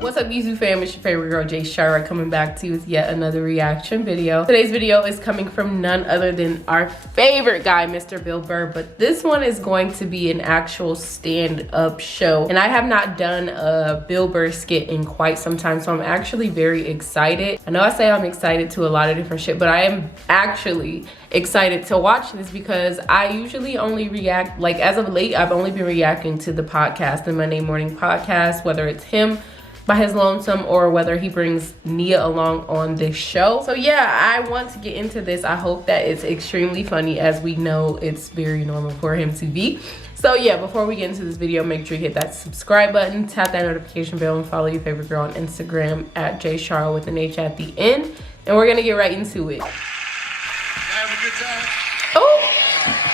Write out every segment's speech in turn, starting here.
What's up, YouTube fam? It's your favorite girl, Jay Shara, coming back to you with yet another reaction video. Today's video is coming from none other than our favorite guy, Mr. Bill Burr, but this one is going to be an actual stand-up show. And I have not done a Bill Burr skit in quite some time, so I'm actually very excited. I know I say I'm excited to a lot of different shit, but I am actually excited to watch this because I usually only react, like as of late, I've only been reacting to the podcast, the Monday Morning Podcast, whether it's him by his lonesome or whether he brings Nia along on this show. So yeah, I want to get into this. I hope that it's extremely funny, as we know it's very normal for him to be. So yeah, before we get into this video, make sure you hit that subscribe button, tap that notification bell, and follow your favorite girl on Instagram at JShara with an H at the end. And we're gonna get right into it. Have a good time? Oh,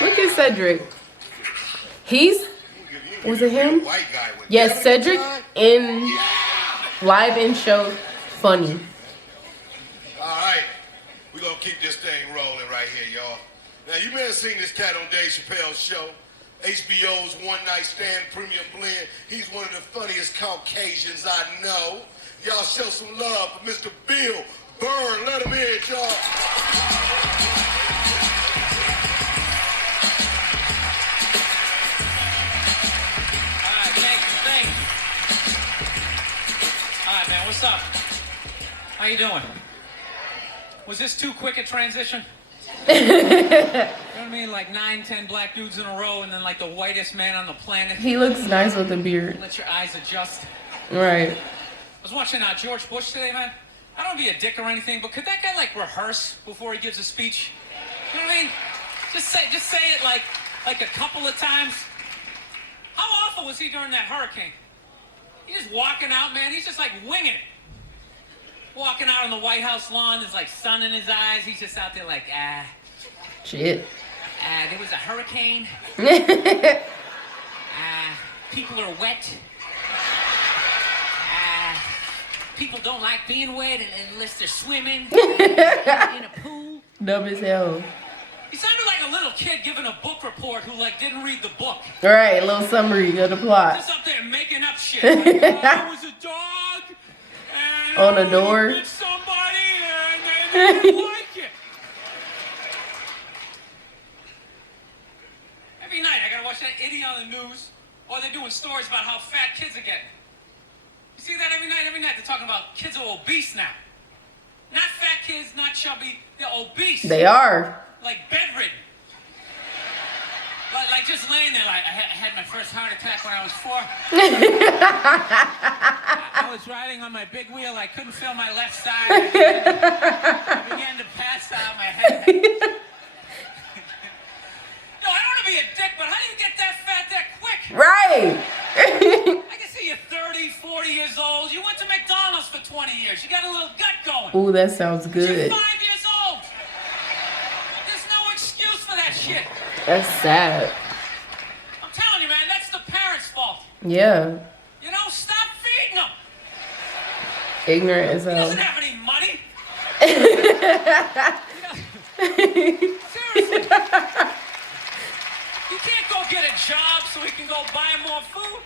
look at Cedric. Was it him? Yes, Cedric in live in show funny. All right, we're gonna keep this thing rolling right here, y'all. Now, you may have seen this cat on Dave Chappelle's show, HBO's One Night Stand Premium Blend. He's one of the funniest Caucasians I know. Y'all show some love for Mr. Bill Burr. Let him in, y'all. What's up? How you doing? Was this too quick a transition? You know what I mean? Like 9-10 black dudes in a row and then like the whitest man on the planet. He looks nice with the beard. Let your eyes adjust. Right. I was watching George Bush today, man. I don't be a dick or anything, but could that guy like rehearse before he gives a speech? You know what I mean? Just say it like a couple of times. How awful was he during that hurricane? He's just walking out, man. He's just like winging it. Walking out on the White House lawn, there's like sun in his eyes. He's just out there like, shit. There was a hurricane. People are wet. People don't like being wet unless they're swimming in a pool. Dumb as hell. He sounded like a little kid giving a book report who like didn't read the book. All right, a little summary of the plot. Just up there making up shit. Like, I was a dog. And on a door. Bit somebody and they didn't like it. Every night I gotta watch that idiot on the news, or they're doing stories about how fat kids are getting. You see that every night? Every night they're talking about kids are obese now. Not fat kids, not chubby. They're obese. They are. Like bedridden. Like just laying there like, I had my first heart attack when I was 4. I was riding on my big wheel. I couldn't feel my left side. I began to pass out my head. No, I don't want to be a dick, but how do you get that fat that quick? Right. I can see you're 30, 40 years old. You went to McDonald's for 20 years. You got a little gut going. Ooh, that sounds good. You're 5 years old. There's no excuse for that shit. That's sad. I'm telling you, man, that's the parents' fault. Yeah. You know, stop feeding them. Ignorant as He hell. doesn't have any money. Seriously. You can't go get a job so he can go buy more food.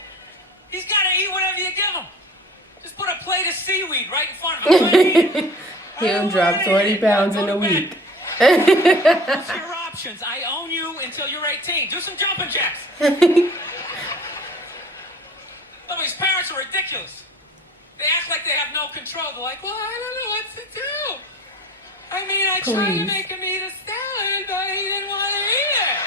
He's got to eat whatever you give him. Just put a plate of seaweed right in front of him. He'll drop 20 pounds in a week. What's your options? I own you until you're 18. Do some jumping jacks. Look, his parents are ridiculous. They act like they have no control. They're like, well, I don't know what to do. I mean, I tried to make him eat a salad, but he didn't want to eat it.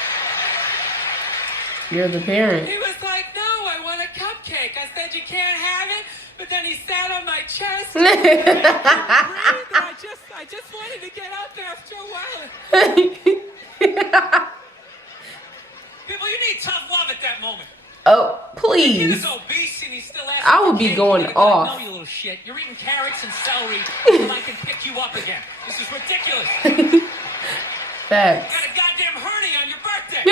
You're the parent. He was like, no, I want a cupcake. I said, you can't have it. But then he sat on my chest. And I couldn't breathe, and I just wanted to get up after a while. People, you need tough love at that moment. Oh, The kid please. is obese and he's still asking I would for be cake. going Like, off. No, you little shit. You're eating carrots and celery until I can pick you up again. This is ridiculous. Facts. You got a goddamn hernia on your birthday.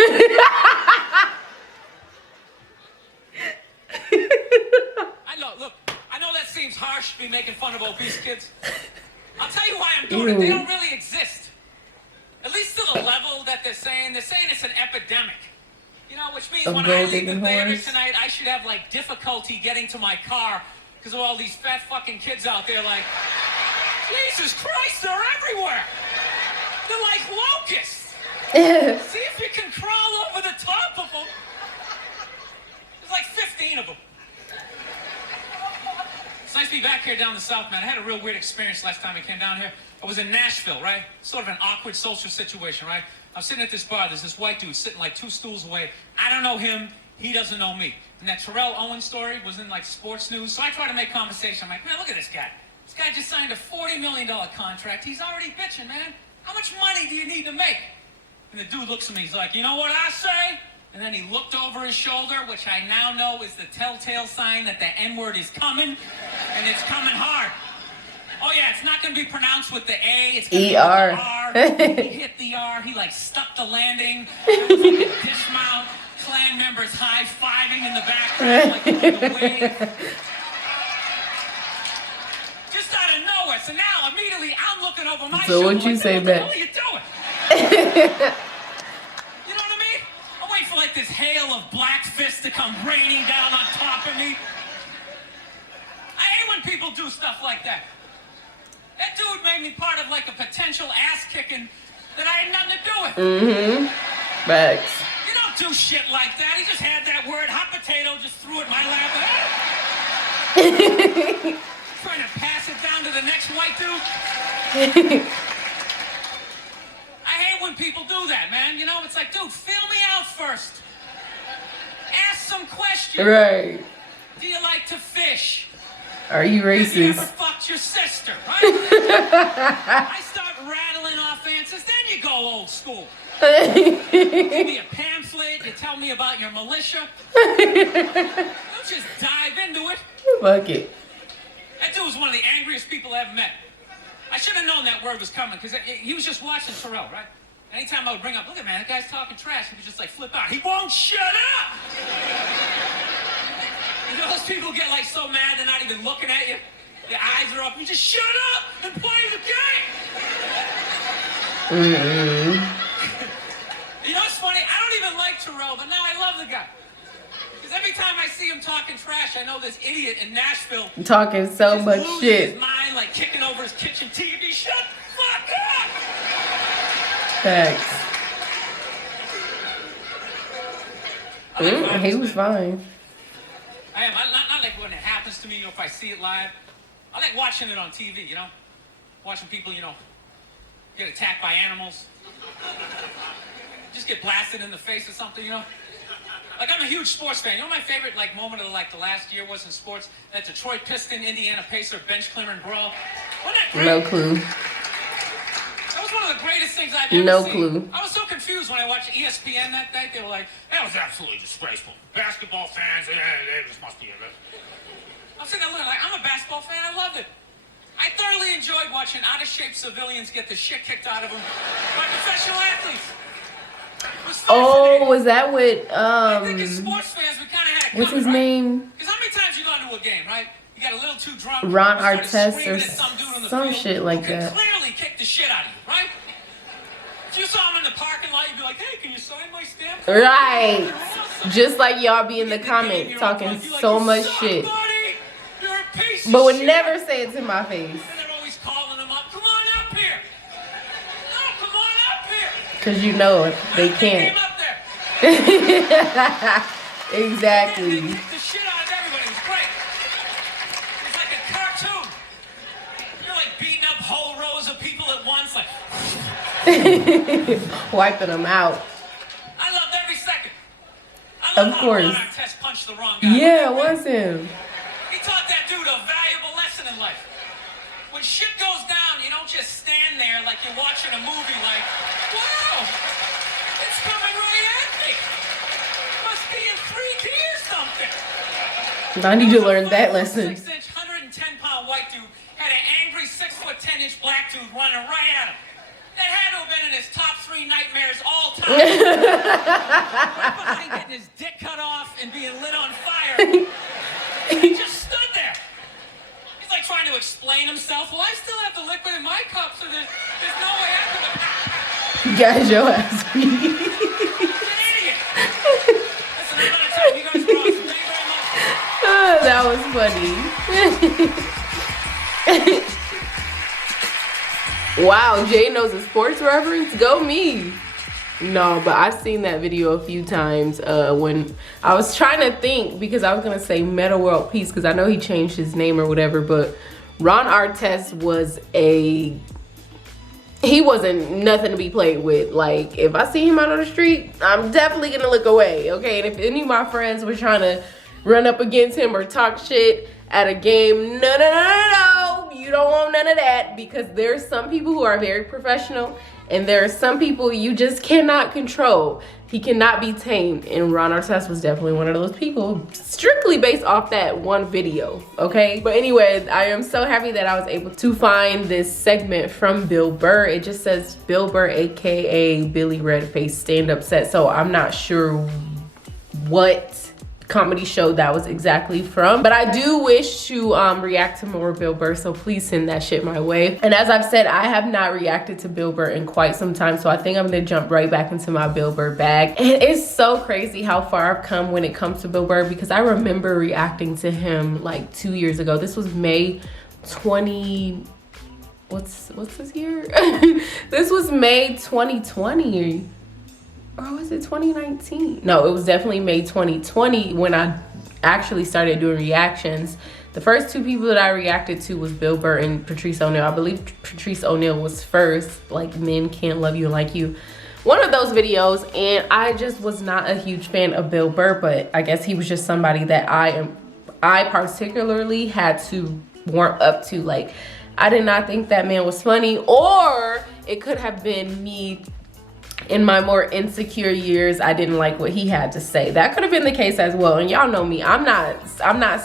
I know, look, I know that seems harsh to be making fun of obese kids. I'll I'll tell you why I'm doing it. They don't really exist. At least to the level that they're saying it's an epidemic. You know, which means when I leave the theater tonight, I should have, like, difficulty getting to my car because of all these fat fucking kids out there, like, Jesus Christ, they're everywhere. They're like locusts. See if you can crawl over the top of them. There's like 15 of them. It's nice to be back here down the south, man. I had a real weird experience last time I came down here. I was in Nashville, right? Sort of an awkward social situation, right? I'm sitting at this bar. There's this white dude sitting like 2 stools away. I don't know him. He doesn't know me. And that Terrell Owens story was in like sports news. So I try to make conversation. I'm like, man, look at this guy. This guy just signed a $40 million contract. He's already bitching, man. How much money do you need to make? And the dude looks at me. He's like, you know what I say? And then he looked over his shoulder, which I now know is the telltale sign that the N-word is coming. And it's coming hard. Oh, yeah, it's not going to be pronounced with the A. It's going to be with the R. He hit the R. He, like, stuck the landing. There was, like, a dismount. Clan members high-fiving in the background, like in the wave. Just out of nowhere. So now, immediately, I'm looking over my shoulder. So what'd you say back? What are you doing? You know what I mean? I'm waiting for, like, this hail of black fists to come raining down on top of me. I hate when people do stuff like that. That dude made me part of, like, a potential ass-kicking that I had nothing to do with. Mm-hmm. Facts. You don't do shit like that. He just had that word, hot potato, just threw it in my lap. Trying to pass it down to the next white dude. I hate when people do that, man. You know, it's like, dude, feel me out first. Ask some questions. Right. Do you like to fish? Are you racist? Have you ever fucked your sister, right? I start rattling off answers, then you go old school. Give me a pamphlet, you tell me about your militia. Don't just dive into it. Fuck it. That dude was one of the angriest people I ever met. I should have known that word was coming, because he was just watching Terrell, right? Anytime I would bring up, look at man, that guy's talking trash, he would just like flip out. He won't shut up! You know those people get like so mad they're not even looking at you? Their eyes are up, you just shut up and play the game! You know what's funny? I don't even like Terrell, but now I love the guy. Because every time I see him talking trash, I know this idiot in Nashville talking so much shit. His mind, like kicking over his kitchen TV. Shut the fuck up! Thanks. He was fine. I am. Not like when it happens to me or if I see it live. I like watching it on TV, you know? Watching people, you know, get attacked by animals. Just get blasted in the face or something, you know? Like, I'm a huge sports fan. You know my favorite, like, moment of, like, the last year was in sports? That Detroit Piston, Indiana Pacer, bench clearing brawl. Wasn't that great? No clue. That was one of the greatest things I've ever seen. No clue. I was so confused when I watched ESPN that night. They were like, that was absolutely disgraceful. Basketball fans, this must be it. I'm sitting there looking like, I'm a basketball fan. I loved it. I thoroughly enjoyed watching out-of-shape civilians get the shit kicked out of them by professional athletes. Oh, was that with I think as sports fans, we kind of had it what's his right? name? Because how many times you go into a game, right? You got a little too drunk. Ron you started Artest screaming or at some dude on the some field shit like who could that. clearly kick the shit out of you, right? If you saw him in the parking lot, you'd be like, hey, can you sign my stamp? Right. Awesome. Just like y'all be in the Get comments game, talking you're like, so you much suck, shit. Buddy. You're a piece But of would shit. never say it to my face. And they're always calling him up. Come on up here. No, come on up here. Because you know they can't. Came up there. Exactly. They kicked the shit out of everybody. It was great. It was like a cartoon. You're like beating up whole rows of people at once, like. Wiping them out. I loved every second. I Of loved how course. Ron Artest punched the wrong guy. Yeah, it was him. He taught that dude a valuable lesson in life. When shit goes down, you don't just stand there like you're watching a movie like, wow, it's coming right at me. Must be in 3D or something. I need to learn that lesson. 6-inch, 110-pound white dude had an angry 6'10" black dude running right at him. That had to have been in his top 3 nightmares all time. Right behind getting his dick cut off and being lit on fire. He just stood there. He's like, trying to explain himself. Well, I still have the liquid in my cup, so there's no way I could have. Guys, your ass beat. I'm an idiot. Listen, I'm gonna tell you guys were awesome. Thank you very much. Oh, that was funny. Wow, Jay knows a sports reference. Go me. No, but I've seen that video a few times when I was trying to think, because I was gonna say Meta World Peace because I know he changed his name or whatever, but Ron Artest he wasn't nothing to be played with. Like, if I see him out on the street, I'm definitely gonna look away, okay? And if any of my friends were trying to run up against him or talk shit at a game, no, you don't want none of that, because there's some people who are very professional and there are some people you just cannot control. He cannot be tamed, and Ron Artest was definitely one of those people, strictly based off that one video, okay? But anyway, I am so happy that I was able to find this segment from Bill Burr. It just says Bill Burr, aka Billy Redface stand-up set, so I'm not sure what comedy show that was exactly from, but I do wish to react to more Bill Burr, so please send that shit my way. And as I've said, I have not reacted to Bill Burr in quite some time, so I think I'm gonna jump right back into my Bill Burr bag. And it's so crazy how far I've come when it comes to Bill Burr, because I remember reacting to him like 2 years ago. This was May 20, what's this year? This was May 2020. Or was it 2019? No, it was definitely May 2020 when I actually started doing reactions. The first two people that I reacted to was Bill Burr and Patrice O'Neal. I believe Patrice O'Neal was first, like Men Can't Love You Like You. One of those videos, and I just was not a huge fan of Bill Burr, but I guess he was just somebody that I particularly had to warm up to. Like, I did not think that man was funny, or it could have been me in my more insecure years. I didn't like what he had to say. That could have been the case as well. And y'all know me, I'm not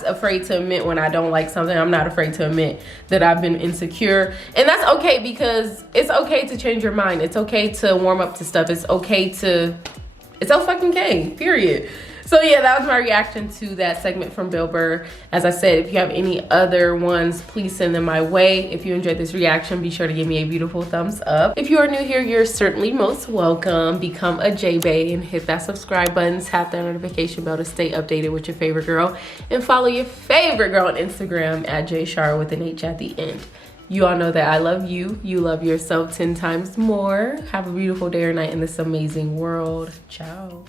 afraid to admit when I don't like something. I'm not afraid to admit that I've been insecure, and that's okay, because it's okay to change your mind. It's okay to warm up to stuff. It's okay to, it's fucking okay, period. So yeah, that was my reaction to that segment from Bill Burr. As I said, if you have any other ones, please send them my way. If you enjoyed this reaction, be sure to give me a beautiful thumbs up. If you are new here, you're certainly most welcome. Become a Jay Bae and hit that subscribe button, tap that notification bell to stay updated with your favorite girl, and follow your favorite girl on Instagram at JShara with an H at the end. You all know that I love you. You love yourself 10 times more. Have a beautiful day or night in this amazing world. Ciao.